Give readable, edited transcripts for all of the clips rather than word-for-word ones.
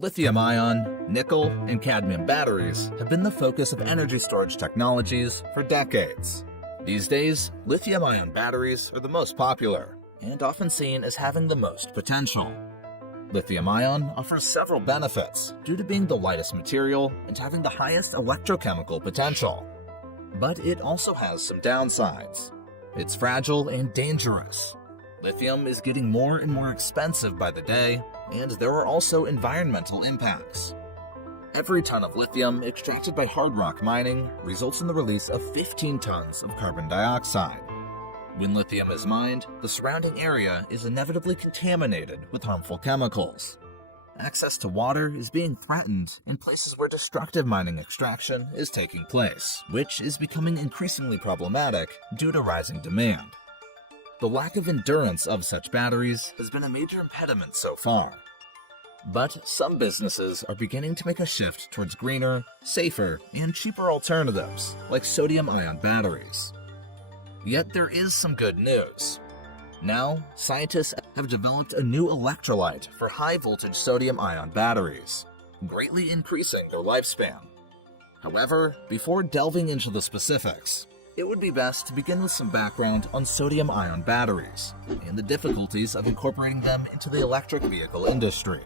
Lithium-ion, nickel, and cadmium batteries have been the focus of energy storage technologies for decades. These days, lithium-ion batteries are the most popular and often seen as having the most potential. Lithium-ion offers several benefits due to being the lightest material and having the highest electrochemical potential. But it also has some downsides. It's fragile and dangerous. Lithium is getting more and more expensive by the day, and there are also environmental impacts. Every ton of lithium extracted by hard rock mining results in the release of 15 tons of carbon dioxide. When lithium is mined, the surrounding area is inevitably contaminated with harmful chemicals. Access to water is being threatened in places where destructive mining extraction is taking place, which is becoming increasingly problematic due to rising demand. The lack of endurance of such batteries has been a major impediment so far. But some businesses are beginning to make a shift towards greener, safer, and cheaper alternatives like sodium-ion batteries. Yet there is some good news. Now, scientists have developed a new electrolyte for high-voltage sodium-ion batteries, greatly increasing their lifespan. However, before delving into the specifics, it would be best to begin with some background on sodium-ion batteries and the difficulties of incorporating them into the electric vehicle industry.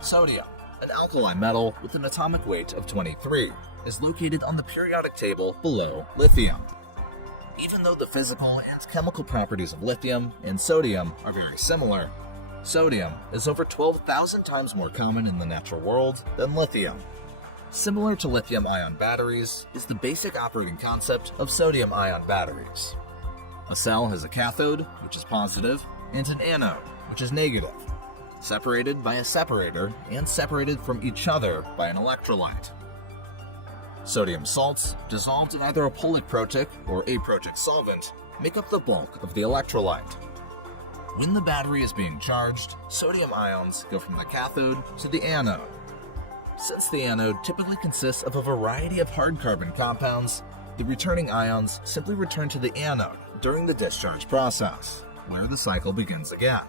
Sodium, an alkali metal with an atomic weight of 23, is located on the periodic table below lithium. Even though the physical and chemical properties of lithium and sodium are very similar, sodium is over 12,000 times more common in the natural world than lithium. Similar to lithium-ion batteries is the basic operating concept of sodium-ion batteries. A cell has a cathode, which is positive, and an anode, which is negative, separated by a separator and separated from each other by an electrolyte. Sodium salts, dissolved in either a polyprotic or aprotic solvent, make up the bulk of the electrolyte. When the battery is being charged, sodium ions go from the cathode to the anode. Since the anode typically consists of a variety of hard carbon compounds, the returning ions simply return to the anode during the discharge process, where the cycle begins again.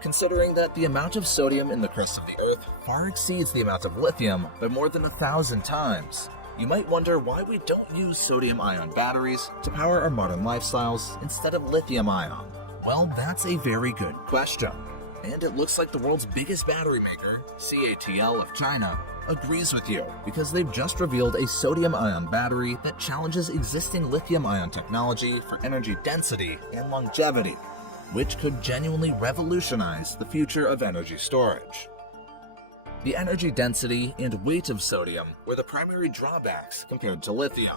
Considering that the amount of sodium in the crust of the Earth far exceeds the amount of lithium by more than 1,000 times, you might wonder why we don't use sodium-ion batteries to power our modern lifestyles instead of lithium-ion. Well, that's a very good question. And it looks like the world's biggest battery maker, CATL of China, agrees with you because they've just revealed a sodium-ion battery that challenges existing lithium-ion technology for energy density and longevity, which could genuinely revolutionize the future of energy storage. The energy density and weight of sodium were the primary drawbacks compared to lithium.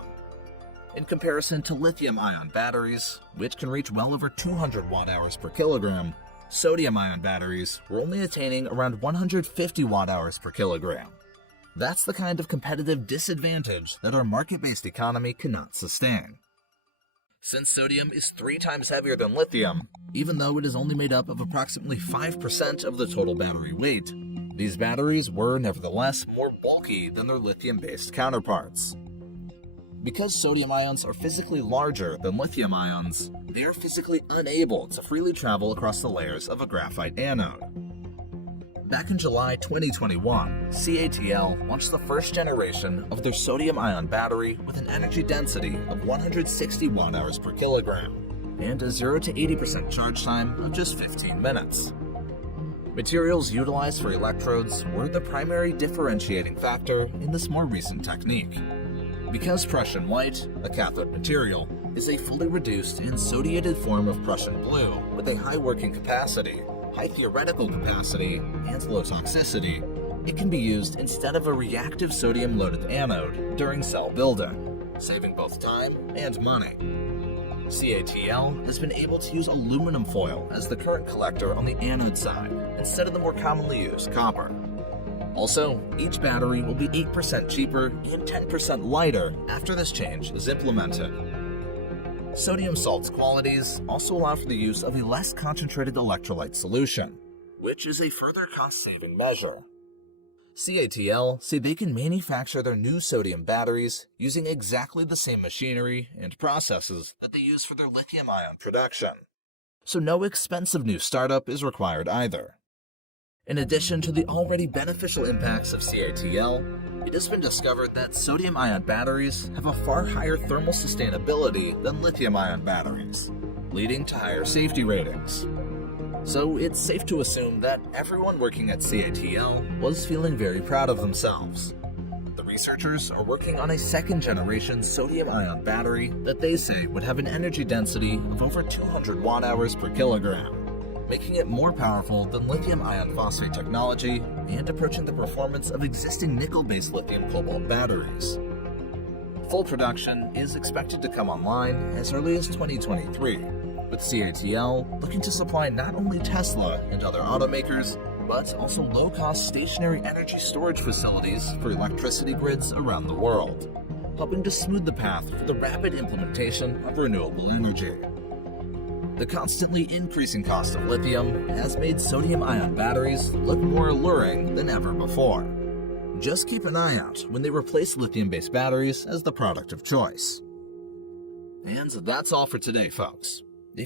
In comparison to lithium-ion batteries, which can reach well over 200 watt-hours per kilogram, sodium-ion batteries were only attaining around 150 watt-hours per kilogram. That's the kind of competitive disadvantage that our market-based economy cannot sustain. Since sodium is 3 times heavier than lithium, even though it is only made up of approximately 5% of the total battery weight, these batteries were nevertheless more bulky than their lithium-based counterparts. Because sodium ions are physically larger than lithium ions, they are physically unable to freely travel across the layers of a graphite anode. Back in July 2021, CATL launched the first generation of their sodium-ion battery with an energy density of 160 watt-hours per kilogram and a 0 to 80% charge time of just 15 minutes. Materials utilized for electrodes were the primary differentiating factor in this more recent technique. Because Prussian white, a cathode material, is a fully reduced and sodiated form of Prussian blue with a high working capacity, high theoretical capacity, and low toxicity, it can be used instead of a reactive sodium-loaded anode during cell building, saving both time and money. CATL has been able to use aluminum foil as the current collector on the anode side instead of the more commonly used copper. Also, each battery will be 8% cheaper and 10% lighter after this change is implemented. Sodium salt's qualities also allow for the use of a less concentrated electrolyte solution, which is a further cost-saving measure. CATL say they can manufacture their new sodium batteries using exactly the same machinery and processes that they use for their lithium-ion production. so no expensive new startup is required either. In addition to the already beneficial impacts of CATL, it has been discovered that sodium-ion batteries have a far higher thermal sustainability than lithium-ion batteries, leading to higher safety ratings. So it's safe to assume that everyone working at CATL was feeling very proud of themselves. The researchers are working on a second-generation sodium-ion battery that they say would have an energy density of over 200 watt-hours per kilogram, making it more powerful than lithium iron phosphate technology and approaching the performance of existing nickel-based lithium cobalt batteries. Full production is expected to come online as early as 2023, with CATL looking to supply not only Tesla and other automakers, but also low-cost stationary energy storage facilities for electricity grids around the world, helping to smooth the path for the rapid implementation of renewable energy. The constantly increasing cost of lithium has made sodium-ion batteries look more alluring than ever before. Just keep an eye out when they replace lithium-based batteries as the product of choice. And that's all for today, folks. If you